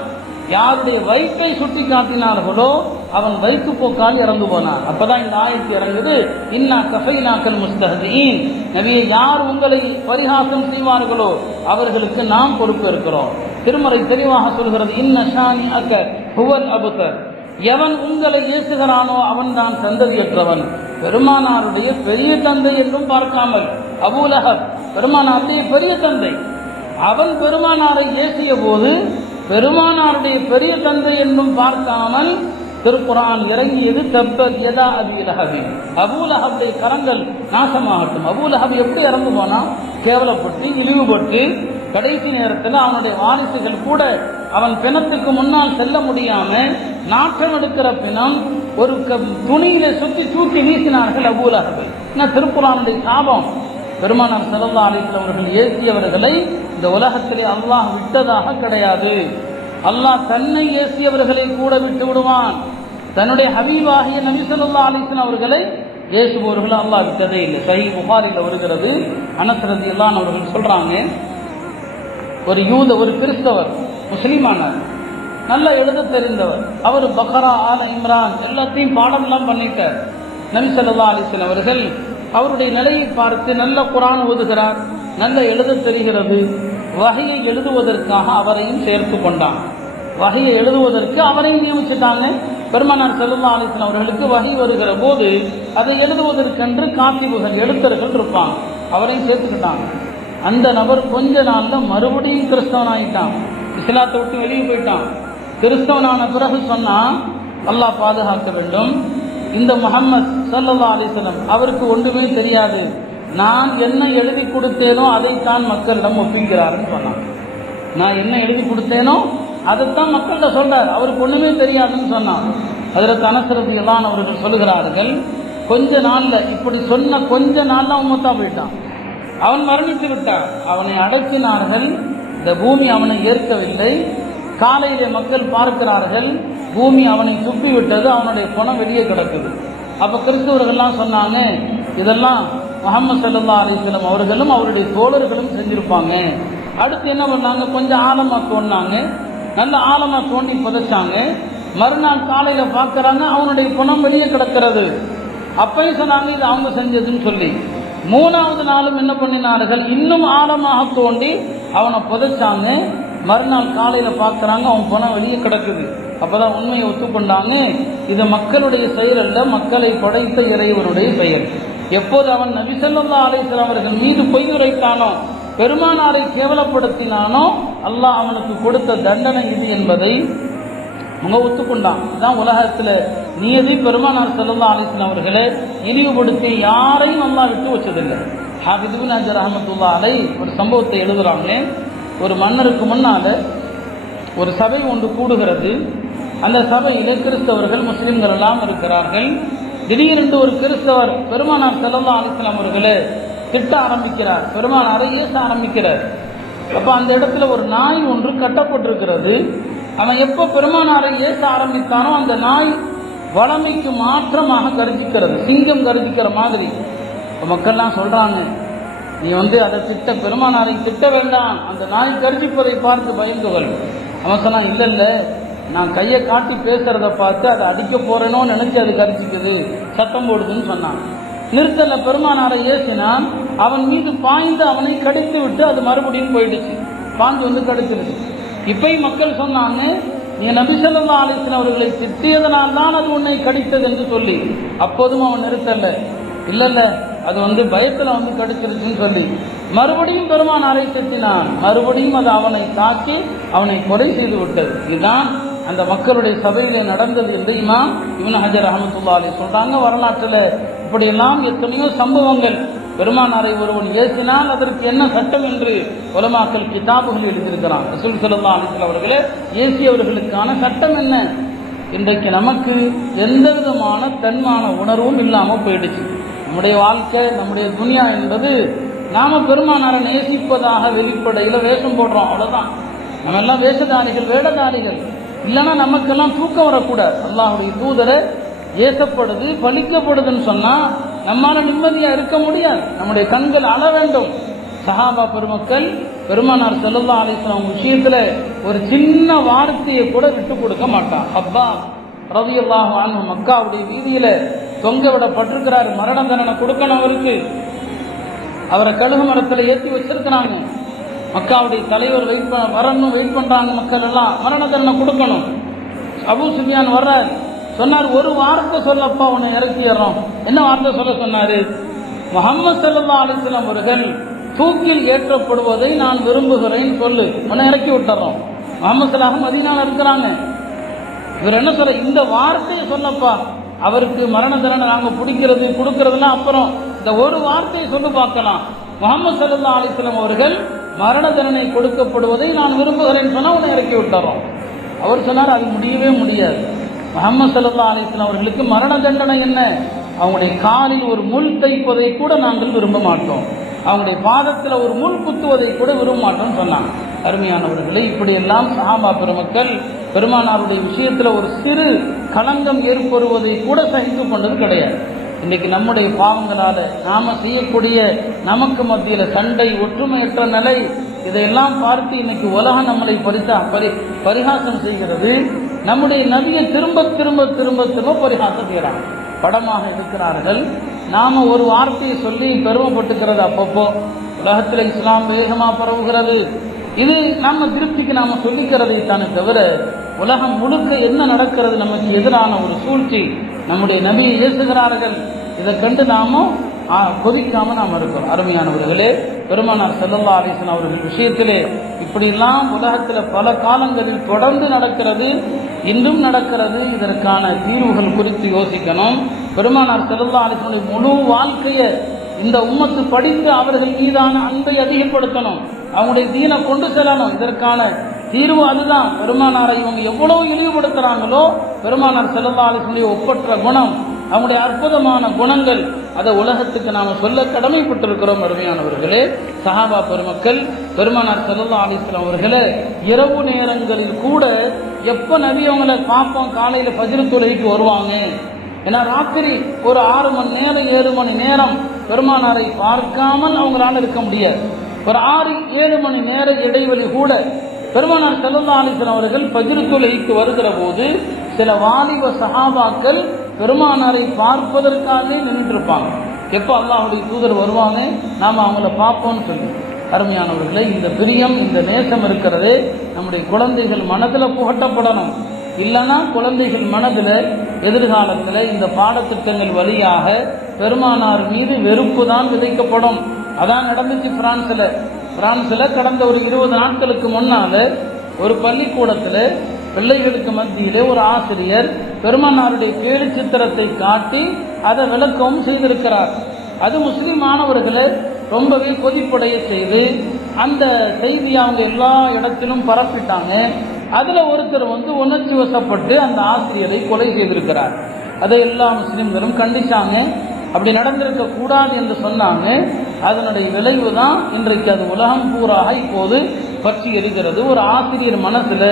யாருடைய வயிற்றை சுட்டி காட்டினார்களோ அவன் வயிற்று போக்கால் இறந்து போனான். அப்பதான் இந்த ஆயத்து இறங்குது, இன்னா கஃபைனாக்கல் முஸ்தஹ்தீன், நபியை யார் உங்களை பரிகாசம் செய்வார்களோ அவர்களுக்கு நாம் பொறுப்பு இருக்கிறோம். திருமறை தெளிவாக சொல்கிறது, இன்ன ஷானிஅக ஹுவல் அப்தர், எவன் உங்களை ஏசுகிறானோ அவன் தான் சந்ததியற்றவன். பெருமானாருடைய பெரிய தந்தை என்றும் பார்க்காமல், அபூலஹப் பெருமானாருடைய பெரிய தந்தை, அவன் பெருமானாரை ஏசிய போது பெருமானாருடைய பெரிய தந்தை என்றும் பார்க்காமல் திருக்குர்ஆன் இறங்கியது, தப்பத் யதா அபீ லஹப், அபூலஹபுடைய கரங்கள் நாசமாகட்டும். அபூலஹப் எப்படி இறந்து போனா? கேவலப்பட்டு இழிவுபட்டு கடைசி நேரத்தில் அவனுடைய வாரிசுகள் கூட அவன் பிணத்துக்கு முன்னால் செல்ல முடியாம நாட்டம் எடுக்கிற பிணம் ஒரு துணியில சுற்றி தூக்கி வீசினார்கள் அபூலஹபை. திருக்குர்ஆனுடைய சாபம். பெருமானார் ஸல்லல்லாஹு அலைஹி வஸல்லம் அவர்கள் ஏசியவர்களை இந்த உலகத்திலே அல்லாஹ் விட்டதாக கிடையாது. அல்லாஹ் தன்னை ஏசியவர்களை கூட விட்டு விடுவான். தன்னுடைய ஹபீபாகிய நபி ஸல்லல்லாஹு அலைஹி வஸல்லம் அவர்களை ஏசுபவர்களை அல்லாஹ் விட்டதே இல்லை. சஹீஹ் புகாரில வருகிறது, அனஸ் ரலியல்லாஹு அன்ஹு அவர்கள் சொல்றாங்க, ஒரு கிறிஸ்தவர் முஸ்லீமானார், நல்ல எழுத தெரிந்தவர். அவர் பக்ரா, ஆல இம்ரான் எல்லாத்தையும் பாடம் எல்லாம் பண்ணிட்டார். நபி ஸல்லல்லாஹு அலைஹி வஸல்லம் அவர்கள் அவருடைய நிலையை பார்த்து நல்ல குர்ஆன் ஓதுகிறார், நல்ல எழுத தெரிகிறது, வஹியை எழுதுவதற்காக அவரையும் சேர்த்து கொண்டாங்க. வஹியை எழுதுவதற்கு அவரையும் நியமிச்சுட்டாங்க. பெருமானார் ஸல்லல்லாஹு அலைஹி வஸல்லம் அவர்களுக்கு வஹி வருகிற போது அதை எழுதுவதற்கென்று காத்திபுகள், எழுத்தர்கள் இருப்பாங்க, அவரையும் சேர்த்துக்கிட்டாங்க. அந்த நபர் கொஞ்ச நாள்ல மறுபடியும் கிறிஸ்தவன் ஆயிட்டான், இஸ்லாத்தை விட்டு வெளியே போயிட்டான். கிறிஸ்தவனான பிறகு சொன்னா, அல்லாஹ் பாதுகாக்க வேண்டும், இந்த முஹம்மத் ஸல்லல்லாஹு அலைஹி வஸல்லம் அவருக்கு ஒன்றுமே தெரியாது, நான் என்ன எழுதி கொடுத்தேனோ அதைத்தான் மக்களிடம் ஒப்பிக்கிறாருன்னு சொன்னான். நான் என்ன எழுதி கொடுத்தேனோ அதைத்தான் மக்கள்கிட்ட சொல்றார், அவருக்கு ஒண்ணுமே தெரியாதுன்னு சொன்னான். ஹஜ்ரத் அனஸ் ரலியல்லாஹு அன்ஹு அவர்கள் சொல்லுகிறார்கள், கொஞ்ச நாள்ல இப்படி சொன்ன கொஞ்ச நாள்ல அவன் மூத்தா போயிட்டான், அவன் மரணித்து விட்டான். அவனை அடக்கினார்கள், இந்த பூமி அவனை ஏற்கவில்லை. காலையிலே மக்கள் பார்க்கிறார்கள், பூமி அவனை துப்பி விட்டது, அவனுடைய பணம் வெளியே கிடக்குது. அப்ப கிறிஸ்தவர்கள்லாம் சொன்னாங்க, இதெல்லாம் முஹம்மது ஸல்லல்லாஹு அலைஹி வஸல்லம் அவர்களும் அவருடைய தோழர்களும் செஞ்சிருப்பாங்க. அடுத்து என்ன பண்ணாங்க, கொஞ்சம் ஆழமா தோண்டினாங்க, நல்ல ஆழமா தோண்டி புதைச்சாங்க. மறுநாள் காலையில பார்க்கறாங்க, அவனுடைய பணம் வெளியே கிடக்கிறது. அப்பயும் சொன்னாங்க இது அவங்க செஞ்சதுன்னு சொல்லி. மூணாவது நாளும் என்ன பண்ணினார்கள், இன்னும் ஆழமாக தோண்டி அவனை புதைச்சாங்க. மறுநாள் காலையில பார்க்கறாங்க, அவன் பணம் வெளியே கிடக்குது. அப்பதான் உண்மையை ஒத்துக்கொண்டாங்க, இது மக்களுடைய செயல் அல்ல, மக்களை படைத்த இறைவனுடைய செயல். எப்போது அவன் நபி ஸல்லல்லாஹு அலைஹி வஸல்லம் அவர்கள் மீது பொய் உரைத்தானோ, பெருமானாரை கேவலப்படுத்தினானோ, அல்லாஹ் அவனுக்கு கொடுத்த தண்டனை இது என்பதை அவங்க ஒத்துக்கொண்டான். இதுதான் உலகத்துல நியதி. பெருமானார் ஸல்லல்லாஹு அலைஹி வஸல்லம் அவர்களை இழிவுபடுத்தி யாரையும் அல்லாஹ் விட்டு வச்சதில்லை. ஹாஃபிஸ் இப்னு ஹஜர் ரஹ்மத்துல்லாஹி அலைஹி ஒரு சம்பவத்தை எழுதுறாங்க. ஒரு மன்னருக்கு முன்னால ஒரு சபை ஒன்று கூடுகிறது. அந்த சபையிலே கிறிஸ்தவர்கள், முஸ்லிம்கள் எல்லாம் இருக்கிறார்கள். திடீரென்று ஒரு கிறிஸ்தவர் பெருமானார் ஸல்லல்லாஹு அலைஹி வஸல்லம் அவர்களை திட்ட ஆரம்பிக்கிறார், பெருமானாரை ஏச ஆரம்பிக்கிறார். அப்ப அந்த இடத்துல ஒரு நாய் ஒன்று கட்டப்பட்டிருக்கிறது. அவன் எப்போ பெருமானாரை ஏச ஆரம்பித்தானோ அந்த நாய் வளமைக்கு மாற்றமாக கருதிக்கிறது, சிங்கம் கருதிக்கிற மாதிரி. மக்கள்லாம் சொல்றாங்க, நீ அதை திட்ட, பெருமானாரை திட்ட வேண்டாம், அந்த நாய் கருதிப்பதை பார்த்து பயந்துகள். அவன் சொன்னான், இல்ல இல்ல, நான் கையை காட்டி பேசுறத பார்த்து அதை அடிக்க போறேனோ நினைச்சு அது கருதிக்குது, சத்தம் போடுதுன்னு சொன்னான். நிறுத்தல, பெருமானாரை ஏசினான். அவன் மீது பாய்ந்து அவனை கடித்து விட்டு அது மறுபடியும் போயிடுச்சு, பாய்ந்து கடிச்சிருச்சு. இப்பயும் மக்கள் சொன்னாங்க, நீ நபி ஸல்லல்லாஹு அலைஹி வஸல்லம் அவர்களை திட்டியதனால் தான் அது உன்னை கடித்தது என்று சொல்லி. அப்போதும் அவன் நிறுத்தல, இல்ல இல்ல, அது பயத்துல கடிச்சிருச்சுன்னு சொல்லி மறுபடியும் பெருமானாரை திட்டினான். மறுபடியும் அது அவனை தாக்கி அவனை கொலை செய்து விட்டது. இதுதான் அந்த மக்களுடைய சபையிலே நடந்தது என்று இமாம் இப்னு ஹஜர் ரஹ்மத்துல்லாஹி அலைஹி சொல்றாங்க. வரலாற்றில் இப்படியெல்லாம் எத்தனையோ சம்பவங்கள். பெருமானாரை ஒருவன் ஏசினால் அதற்கு என்ன சட்டம் என்று உலமாக்கள் கிதாபுகள் எழுதியிருக்கிறான். ரசூல் ஸல்லல்லாஹு அலைஹி வஸல்லம் அவர்களே ஏசியவர்களுக்கான சட்டம் என்ன? இன்றைக்கு நமக்கு எந்த விதமான தன்மான உணர்வும் இல்லாமல் போயிடுச்சு. நம்முடைய வாழ்க்கை, நம்முடைய துனியா என்பது நாம பெருமானாரை நேசிப்பதாக வெளிப்படையில் வேஷம் போடுறோம், அவ்வளவுதான். நம்ம எல்லாம் வேஷதாரிகள், வேடதாரிகள். இல்லைன்னா நமக்கெல்லாம் தூக்கம் வரக்கூடாது. அல்லாஹ்வுடைய தூதரை ஏசப்படுது, பழிக்கப்படுதுன்னு சொன்னா நம்மால நிம்மதியா இருக்க முடியாது. நம்முடைய கண்கள் அழ வேண்டும். சஹாபா பெருமக்கள் பெருமானார் ஸல்லல்லாஹு அலைஹி வஸல்லம் விஷயத்துல ஒரு சின்ன வார்த்தையை கூட விட்டு கொடுக்க மாட்டான். அப்பா ரலியல்லாஹு அன்ஹு மக்காவுடைய வீதியில தொங்க விடப்பட்டிருக்கிறார். மரண தண்டனை கொடுக்கணும் அவருக்கு. அவரை கழுகு மரத்துல ஏற்றி வச்சிருக்கிறாங்க. மக்காவுடைய தலைவர் வரணும், வெயிட் பண்றாங்க மக்கள் எல்லாம். மரண தண்டனை கொடுக்கணும். அபூ சுஃபியான் வர்றார். சொன்னார், ஒரு வார்த்தை சொல்லப்பா உன்னை இறக்கிடுறோம். என்ன வார்த்தை சொல்ல சொன்னாரு? முஹம்மது ஸல்லல்லாஹு அலைஹி வஸல்லம் அவர்கள் தூக்கில் ஏற்றப்படுவதை நான் விரும்புகிறேன் சொல்லு, உன்னை இறக்கி விட்டுறோம். முஹம்மது ஸல்லல்லாஹு மதீனால இருக்கிறாங்க. இவர் என்ன சொல்ற, இந்த வார்த்தையை சொல்லப்பா, அவருக்கு மரண தண்டனை நாங்க பிடிக்கிறது கொடுக்கறதுலாம் அப்புறம், இந்த ஒரு வார்த்தையை சொல்லி பார்க்கலாம். முஹம்மது ஸல்லல்லாஹு அலைஹி வஸல்லம் அவர்கள் மரண தண்டனை கொடுக்கப்படுவதை நான் விரும்புகிறேன் சொன்னா உன்னை இறக்கி விட்டுறோம். அவர் சொன்னார், அது முடியவே முடியாது. முஹம்மது ஸல்லல்லாஹு அலைஹி வஸல்லம் அவர்களுக்கு மரண தண்டனை என்ன? அவங்களுடைய காலில் ஒரு முள் தைப்பதை கூட நாங்கள் விரும்ப மாட்டோம், அவங்களுடைய பாதத்தில் ஒரு முள் குத்துவதை கூட விரும்ப மாட்டோம்னு சொன்னாங்க. அருமையானவர்களே, இப்படியெல்லாம் சஹாபா பெருமக்கள் பெருமானாருடைய விஷயத்தில் ஒரு சிறு களங்கம் ஏற்படுவதை கூட சகித்து கொண்டது கிடையாது. இன்னைக்கு நம்முடைய பாவங்களால நாம செய்யக்கூடிய நமக்கு மத்தியில சண்டை, ஒற்றுமையற்ற நிலை, இதையெல்லாம் பார்த்து இன்னைக்கு உலகம் நம்மளை பரிகாசம் செய்கிறது. நம்முடைய நபியை திரும்ப திரும்ப திரும்ப திரும்ப பரிகாசம் செய்யறாங்க, படமாக இருக்கிறார்கள். நாம ஒரு வார்த்தையை சொல்லி பெருமைப்பட்டுக்கிறது. அப்பப்போ உலகத்தில் இஸ்லாம் வேகமாக பரவுகிறது. இது நம்ம திருப்திக்கு நாம சொல்லிக்கிறதை தானே தவிர உலகம் முழுக்க என்ன நடக்கிறது நமக்கு எதிரான ஒரு சூழ்ச்சி. நம்முடைய நபியை ஏசுகிறார்கள். இதை கண்டு நாமும் கொதிக்காம நாம் இருக்கிறோம். அருமையானவர்களே, பெருமானார் ஸல்லல்லாஹு அலைஹி வஸல்லம் அவர்கள் விஷயத்திலே இப்படிலாம் உலகத்தில் பல காலங்களில் தொடர்ந்து நடக்கிறது, இன்றும் நடக்கிறது. இதற்கான தீர்வுகள் குறித்து யோசிக்கணும். பெருமானார் ஸல்லல்லாஹு அலைஹி வஸல்லம் முழு வாழ்க்கையை இந்த உம்மத்து படித்து அவர்கள் மீதான அன்பை அதிகப்படுத்தணும், அவங்களுடைய தீனை கொண்டு செல்லணும். இதற்கான தீர்வு அதுதான். பெருமானாரை இவங்க எவ்வளவு இழிவுபடுத்துறாங்களோ பெருமானார் ஸல்லல்லாஹு அலைஹி வஸல்லம் ஒப்பற்ற குணம், அவங்களுடைய அற்புதமான குணங்கள், அதை உலகத்துக்கு நாம சொல்ல கடமைப்பட்டிருக்கிறோம். அருமையானவர்களே, சஹாபா பெருமக்கள் பெருமானார் ஸல்லல்லாஹு அலைஹி வஸல்லம் அவர்களை இரவு நேரங்களில் கூட எப்ப நபி அவங்களை பார்ப்போம், காலையில ஃபஜ்ர் தொழுகைக்கு வருவாங்க. ஏன்னா ராத்திரி ஒரு 6 மணி நேரம் 7 மணி நேரம் பெருமானாரை பார்க்காமல் அவங்களால இருக்க முடியாது. ஒரு 6-7 மணி நேர இடைவெளி கூட பெருமானார் ஸல்லல்லாஹு அலைஹி வஸல்லம் அவர்கள் ஃபஜ்ர் தொழுகைக்கு வருகிற போது சில வாலிப சஹாபாக்கள் பெருமானாரை பார்ப்பதற்காகவே நின்றுட்டு இருப்பாங்க. எப்போ அல்லாஹ்வுடைய தூதர் வருவாங்க நாம அவங்கள பார்ப்போம்னு சொல்லி. அருமையானவர்களே, இந்த பிரியம், இந்த நேசம் இருக்கிறதே நம்முடைய குழந்தைகள் மனதில் புகட்டப்படணும். இல்லைன்னா குழந்தைகள் மனதில் எதிர்காலத்தில் இந்த பாடத்திட்டங்கள் வழியாக பெருமானார் மீது வெறுப்பு தான் விதைக்கப்படும். அதான் நடந்துச்சு பிரான்ஸ்ல கடந்த ஒரு 20 நாட்களுக்கு முன்னால ஒரு பள்ளிக்கூடத்தில் பிள்ளைகளுக்கு மத்தியிலே ஒரு ஆசிரியர் பெருமானாருடைய கேலி சித்திரத்தை காட்டி அதை விளக்கவும் செய்திருக்கிறார். அது முஸ்லிம் மாணவர்களை ரொம்பவே கொதிப்படைய செய்து அந்த செய்தியை அவங்க எல்லா இடத்திலும் பரப்பிட்டாங்க. அதுல ஒருத்தர் உணர்ச்சி வசப்பட்டு அந்த ஆசிரியரை கொலை செய்திருக்கிறார். அதை எல்லா முஸ்லிம்களும் கண்டிச்சாங்க. அப்படி நடந்திருக்க கூடாது என்று சொன்னாங்க. அதனுடைய விளைவு தான் இன்றைக்கு அது உலகம் பூராக இப்போது பற்றி எரிகிறது. ஒரு ஆசிரியர் மனசுல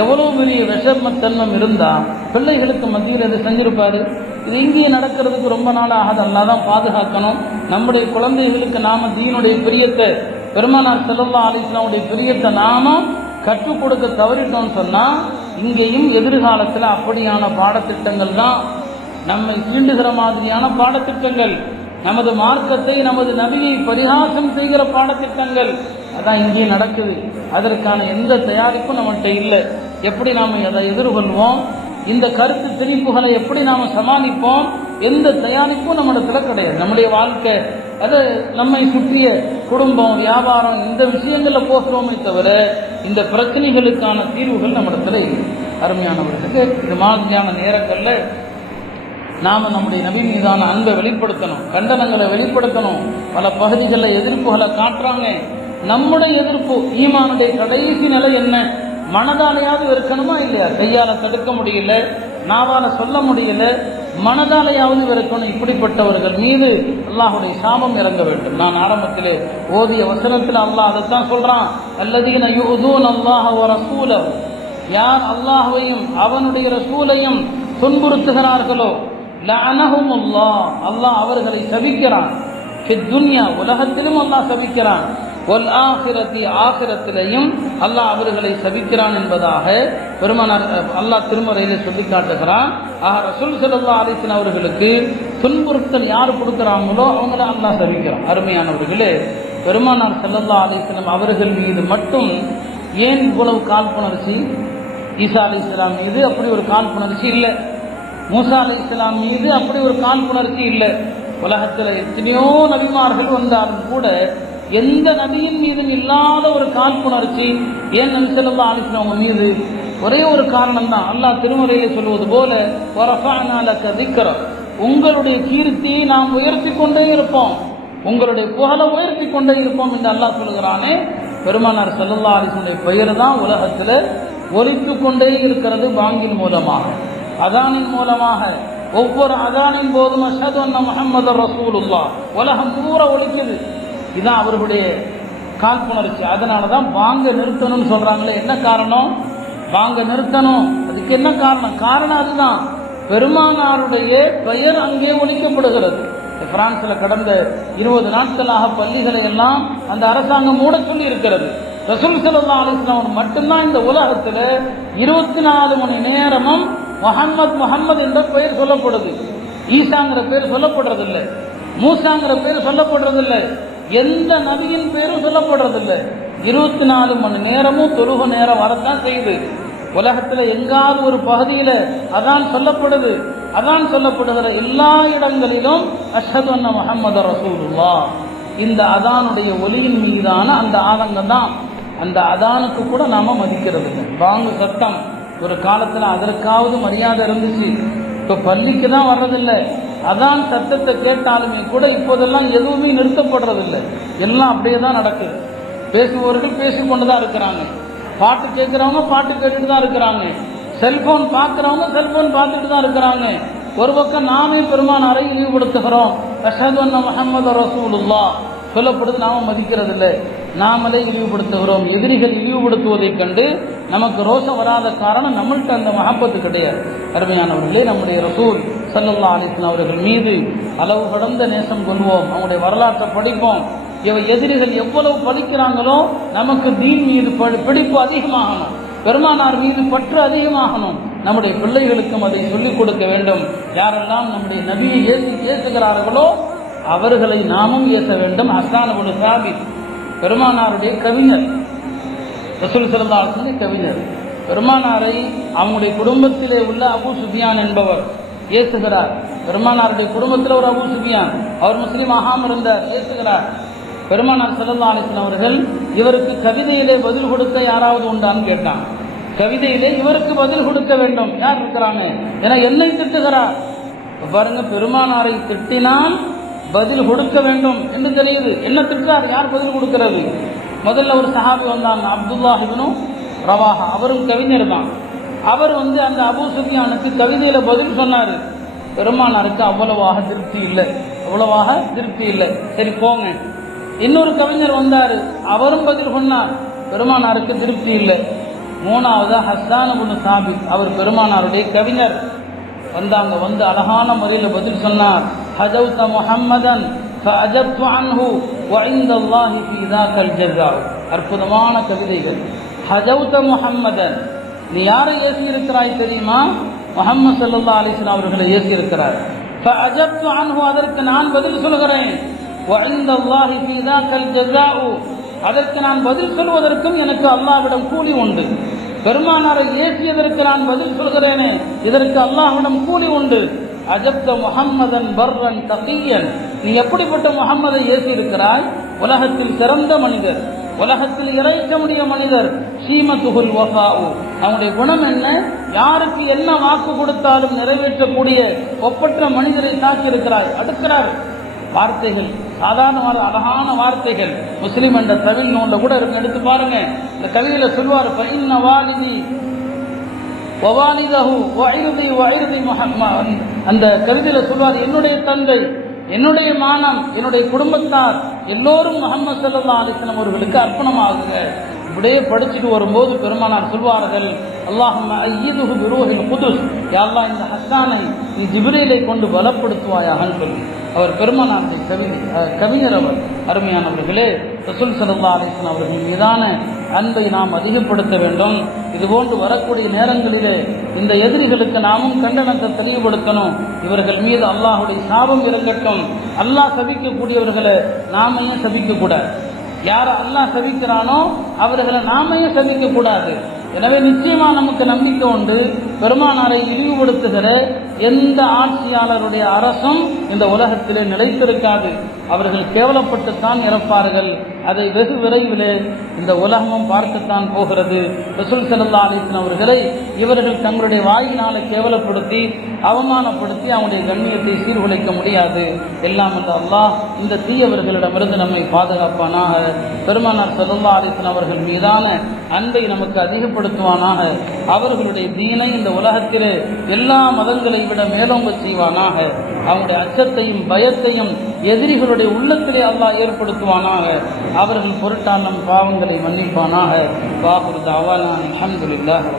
எவ்வளவு பெரிய விஷமத்தன்மம் இருந்தா பிள்ளைகளுக்கு மத்தியில் இதை செஞ்சிருப்பாரு. இது இங்கே நடக்கிறதுக்கு ரொம்ப நாள் ஆகாது. அல்லாதான் பாதுகாக்கணும். நம்முடைய குழந்தைகளுக்கு நாம தீனுடைய பிரியத்தை, பெருமானார் ஸல்லல்லாஹு அலைஹி வஸல்லம் பிரியத்தை நாம கற்றுக் கொடுக்க தவறிட்டோம்னு சொன்னா இங்கேயும் எதிர்காலத்தில் அப்படியான பாடத்திட்டங்கள் தான் நம்மை தீண்டுகிற மாதிரியான பாடத்திட்டங்கள், நமது மார்க்கத்தை, நமது நபியை பரிகாசம் செய்கிற பாடத்திட்டங்கள் அதான் இங்கே நடக்குது. அதற்கான எந்த தயாரிப்பும் நம்மகிட்ட இல்லை. எப்படி நாம் அதை எதிர்கொள்வோம், இந்த கருத்து திணிப்புகளை எப்படி நாம் சமாளிப்போம், எந்த தயாரிப்பும் நம்மிடத்துல கிடையாது. நம்முடைய வாழ்க்கை அது நம்மை சுற்றிய குடும்பம், வியாபாரம், இந்த விஷயங்களில் போகிறோமே தவிர இந்த பிரச்சனைகளுக்கான தீர்வுகள் நம்மிடத்துல இல்லை. அருமையானவர்களுக்கு இது மாதிரியான நேரங்களில் நாம் நம்முடைய நபி மீதான அன்பை வெளிப்படுத்தணும், கண்டனங்களை வெளிப்படுத்தணும். பல பகுதிகளில் எதிர்ப்புகளை காட்டுறாங்க. நம்முடைய எதிர்ப்பு ஈமானுடைய கடைசி நிலை என்ன? மனதாலையாவது வெறுக்கணுமா இல்லையா? கையால தடுக்க முடியல, நாவால சொல்ல முடியல, மனதாலையாவது வெறுக்கணும். இப்படிப்பட்டவர்கள் மீது அல்லாஹுடைய சாபம் இறங்க வேண்டும். நான் ஆரம்பத்திலே ஓதிய வசனத்தில் அல்லாஹ் அதைத்தான் சொல்றான். அல்லதீன யுஊதூன அல்லாஹ வ ரசூலஹு, யார் அல்லாஹ்வையும் அவனுடைய ரசூலையும் துன்புறுத்துகிறார்களோ லஅனஹுமுல்லாஹ், அல்லாஹ் அவர்களை சபிக்கிறான். ஃபித் துன்யா, உலகத்திலும் அல்லாஹ் சபிக்கிறான். ஒல் ஆகிரத்தி ஆகிரத்திலையும் அல்லாஹ் அவர்களை சபிக்கிறான் என்பதாக பெருமானார் அல்லாஹ் திருமறையிலே சொல்லி காட்டுகிறான். ஆக ரசூல் ஸல்லல்லாஹு அலைஹி வஸல்லம் அவர்களுக்கு துன்புறுத்தல் யார் கொடுக்குறாங்களோ அவங்கள அல்லாஹ் சபிக்கிறான். அருமையானவர்களே, பெருமானார் ஸல்லல்லாஹு அலைஹி வஸல்லம் அவர்கள் மீது மட்டும் ஏன் இவ்வளவு காழ்ப்புணர்ச்சி? ஈசா அலைஹிஸ்ஸலாம் மீது அப்படி ஒரு காழ்ப்புணர்ச்சி இல்லை, மூசா அலைஹிஸ்ஸலாம் மீது அப்படி ஒரு காழ்ப்புணர்ச்சி இல்லை. உலகத்தில் எத்தனையோ நபிமார்கள் வந்தாலும் கூட எந்த நபியின் மீதும் இல்லாத ஒரு காழ்ப்புணர்ச்சி ஏன் நபி ஸல்லல்லாஹு அலைஹி வஸல்லம் அவங்க மீது? ஒரே ஒரு காரணம் தான். அல்லாஹ் திருமறையிலே சொல்வது போல வரஃபஅனா லக ذிக்ர, உங்களுடைய கீர்த்தியை நாம் உயர்த்தி கொண்டே இருப்போம், உங்களுடைய புகழை உயர்த்தி கொண்டே இருப்போம் என்று அல்லாஹ் சொல்கிறானே. பெருமானார் ஸல்லல்லாஹு அலைஹி வஸல்லம் பெயர் தான் உலகத்தில் ஒலித்து கொண்டே இருக்கிறது. பாங்கின் மூலமாக, அதானின் மூலமாக, ஒவ்வொரு அதானின் போதும் அஷ்ஹது அன்ன முஹம்மதர் ரசூலுல்லாஹ் உலகம் பூரா ஒலிக்குது. இதுதான் அவர்களுடைய காழ்ப்புணர்ச்சி. அதனால தான் வாங்க நிறுத்தணும்னு சொல்றாங்களே. என்ன காரணம்? வாங்க நிறுத்தணும், அதுக்கு என்ன காரணம்? காரணம் அதுதான், பெருமானாருடைய பெயர் அங்கே ஒலிக்கப்படுகிறது. பிரான்ஸ்ல கடந்த 20 நாட்களாக பள்ளிகளை எல்லாம் அந்த அரசாங்கம் மூட சொல்லி இருக்கிறது. ரசூல் ஸல்லல்லாஹு அலைஹி வஸல்லம் மட்டும்தான் இந்த உலகத்தில் 24 மணி நேரமும் முஹம்மது என்ற பெயர் சொல்லப்படுது. ஈசாங்கிற பேர் சொல்லப்படுறதில்லை, மூசாங்கிற பேர் சொல்லப்படுறதில்லை, எந்த நபியின் பேரும் சொல்லப்படுறதில்லை. 24 மணி நேரமும் தொழுகை நேரம் வரத்தான் செய்யுது. உலகத்தில் எங்காவது ஒரு பகுதியில் அதான் சொல்லப்படுது. அதான் சொல்லப்படுகிற எல்லா இடங்களிலும் அஷ்ஹது அன்ன முஹம்மதர் ரசூலுல்லாஹ். இந்த அதானுடைய ஒலியின் மீதான அந்த ஆதங்கம் தான். அந்த அதானுக்கு கூட நாம மதிக்கிறது இல்லை. பாங்கு சத்தம் ஒரு காலத்தில் அதற்காவது மரியாதை இருந்துச்சு, இப்போ பள்ளிக்கு தான் வர்றதில்லை. அதான் சத்தத்தை கேட்டாலுமே கூட இப்போதெல்லாம் எதுவுமே நிறுத்தப்படுறதில்லை, எல்லாம் அப்படியே தான் நடக்குது. பேசுபவர்கள் பேசிக்கொண்டு தான் இருக்கிறாங்க, பாட்டு கேட்குறவங்க பாட்டு கேட்டுட்டு தான் இருக்கிறாங்க, செல்போன் பார்க்குறவங்க செல்போன் பார்த்துட்டு தான் இருக்கிறாங்க. ஒரு பக்கம் நாமே பெருமானாரை இழிவுபடுத்துகிறோம். அஷ்ஹது அன்ன முஹம்மதர் ரசூலுல்லாஹ் சொல்லப்படுது, நாம மதிக்கிறது இல்லை, நாமளே இழிவுபடுத்துகிறோம். எதிரிகள் இழிவுபடுத்துவதைக் கண்டு நமக்கு ரோஷம் வராத காரணம் நம்மள்கிட்ட அந்த மஹப்பத்து கிடையாது. அருமையானவர்களே, நம்முடைய ரசூல் ஸல்லல்லாஹு அலைஹி வஸல்லம் அவர்கள் மீது அளவு கடந்த நேசம் கொள்வோம், அவங்களுடைய வரலாற்றை படிப்போம். எதிரிகள் எவ்வளவு படிக்கிறாங்களோ நமக்கு தீன் மீது பிடிப்பு அதிகமாகணும், பெருமானார் மீது பற்று அதிகமாகணும். நம்முடைய பிள்ளைகளுக்கும் அதை சொல்லிக் கொடுக்க வேண்டும். யாரெல்லாம் நம்முடைய நபியை ஏசுகிறார்களோ அவர்களை நாமும் ஏச வேண்டும். ஹஸ்ஸான் இப்னு சாபித் பெருமானாருடைய கவிஞர், ரசூல் ஸல்லல்லாஹு அலைஹி வஸல்லம் கவிஞர். பெருமானாரை அவங்களுடைய குடும்பத்திலே உள்ள அபூ சுஃபியான் என்பவர் ஏசுகிறார். பெருமானாருடைய குடும்பத்தில் ஒரு அபூ சுஃபியான், அவர் முஸ்லீம் ஆகாமல் இருந்தார், ஏசுகிறார். பெருமானார் ஸல்லல்லாஹு அலைஹி வஸல்லம் அவர்கள் இவருக்கு கவிதையிலே பதில் கொடுக்க யாராவது உண்டான்னு கேட்டான். கவிதையிலே இவருக்கு பதில் கொடுக்க வேண்டும், யார் இருக்கிறாங்க? ஏன்னா என்னை திட்டுகிறார். பாருங்க, பெருமானாரை திட்டினால் பதில் கொடுக்க வேண்டும் என்று தெரியுது. என்ன திட்டார், யார் பதில் கொடுக்கிறது? முதல்ல ஒரு சஹாபி வந்தாங்க, அப்துல்லாஹ் இப்னு ரவாஹா, அவரும் கவிஞர் தான். அவர் அந்த அபூ சுஃபியானுக்கு கவிதையில பதில் சொன்னார். பெருமானாருக்கு அவ்வளவாக திருப்தி இல்லை. சரி போங்க. இன்னொரு கவிஞர் வந்தார், அவரும் பதில் சொன்னார். பெருமானாருக்கு திருப்தி இல்லை. மூணாவதா ஹஸ்ஸான் இப்னு சாபித், அவர் பெருமானாருடைய கவிஞர் வந்தாங்க. அழகான முறையில் பதில் சொன்னார். ஹஜௌத முஹம்மதன் ஃபஅஜப்து அன்ஹு வஇந்தல்லாஹி ஃபீ ذاكல் ஜஸாஉ. அற்புதமான கவிதைகள். ஹஜௌத முஹம்மதன், நீ யாரை ஏசி இருக்கிறாய் தெரியுமா? முஹம்மது ஸல்லல்லாஹு அலைஹி வஸல்லம் அவர்களை ஏசி இருக்கிறார். ஃபஅஜப்து அன்ஹு, அதற்கு நான் பதில் சொல்கிறேன். வஇந்தல்லாஹி ஃபீ ذاكல் ஜஸாஉ, அதற்கு நான் பதில் சொல்வதற்கும் எனக்கு அல்லாஹ்விடம் கூலி உண்டு. பெருமானாரை ஏசியதற்கு நான் பதில் சொல்கிறேனே, இதற்கு அல்லாஹ்விடம் கூலி உண்டு. அஜப்த முஹம்மதன் பர்ரன் தகியன், நீ எப்படிப்பட்ட முஹம்மதை ஏசி இருக்கிறாய்? உலகத்தில் சிறந்த மனிதர், உலகத்தில் இறைக்கமுடைய மனிதர். ஷீமத்துஹுல் வஃபாஉ, அவனுடைய குணம் என்ன? யாருக்கு என்ன வாக்கு கொடுத்தாலும் நிறைவேற்றக்கூடிய ஒப்பற்ற மனிதரை தாக்கி இருக்கிறாய். அடுக்கிறார் வார்த்தைகள், சாதாரண அழகான வார்த்தைகள். முஸ்லிம் என்ற தமிழ் நூலில் கூட இருக்கு, எடுத்து பாருங்க. இந்த கவிதையில சொல்வார், ஃபஇன்ன வாலிதி வவாலிதஹு வஇர்தி வஇர்தி முஹம்மத். அந்த கவிதையில சொல்வார், என்னுடைய தந்தை, என்னுடைய மானம், என்னுடைய குடும்பத்தார் எல்லோரும் முஹம்மது ஸல்லல்லாஹு அலைஹி வஸல்லம் அவர்களுக்கு அர்ப்பணமாகுங்க. இப்படியே படிச்சுட்டு வரும்போது பெருமானார் சொல்வார்கள், அல்லாஹும்ம அய்யிதுஹு பிரூஹில் குதுஸ், யா அல்லாஹ் இந்த ஹஸ்ஸானை நீ ஜிப்ரீலை கொண்டு பலப்படுத்துவாயாகன்னு சொல்லி அவர் பெருமானாருடைய கவிஞர். அவர் அருமையானவர்களே, ரசூல் ஸல்லல்லாஹு அலைஹி வஸல்லம் அவர்கள் மீதான அன்பை நாம் அதிகப்படுத்த வேண்டும். இதுபோன்று வரக்கூடிய நேரங்களிலே இந்த எதிரிகளுக்கு நாமும் கண்டனத்தை தெளிவுபடுத்தணும். இவர்கள் மீது அல்லாஹுடைய சாபம் இறங்கட்டும். அல்லாஹ் சபிக்கக்கூடியவர்களை நாமையே சபிக்கக்கூடாது. யார் அல்லாஹ் சபிக்கிறானோ அவர்களை நாமையே சபிக்கக்கூடாது. எனவே நிச்சயமா நமக்கு நம்பிக்கை உண்டு, பெருமானாரை இழிவுபடுத்துகிற எந்த ஆட்சியாளருடைய அரசும் இந்த உலகத்திலே நிலைத்திருக்காது. அவர்கள் கேவலப்பட்டுத்தான் இறப்பார்கள். அதை வெகு விரைவிலே இந்த உலகமும் பார்க்கத்தான் போகிறது. ரசூல் ஸல்லல்லாஹு அலைஹி வஸல்லம் அவர்களை இவர்கள் தங்களுடைய வாயினால கேவலப்படுத்தி அவமானப்படுத்தி அவனுடைய கண்ணியத்தை சீர்குலைக்க முடியாது. எல்லாம் அந்த அல்லாஹ் இந்த தீயவர்களிடமிருந்து நம்மை பாதுகாப்பானாக. பெருமானார் ஸல்லல்லாஹு அலைஹி வஸல்லம் அவர்கள் மீதான அன்பை நமக்கு அதிகப்படுத்துவானாக. அவர்களுடைய தீனை இந்த உலகத்திலே எல்லா மதங்களை விட மேலோங்க செய்வானாக. அவனுடைய அச்சத்தையும் பயத்தையும் எதிரிகளுடைய உள்ளத்திலே அல்லாஹ் ஏற்படுத்துவானாக. அவர்கள் பொருட்டால் நம் பாவங்களை மன்னிப்பானாக. வாஹிரு தஅவானா அல்ஹம்துலில்லாஹி.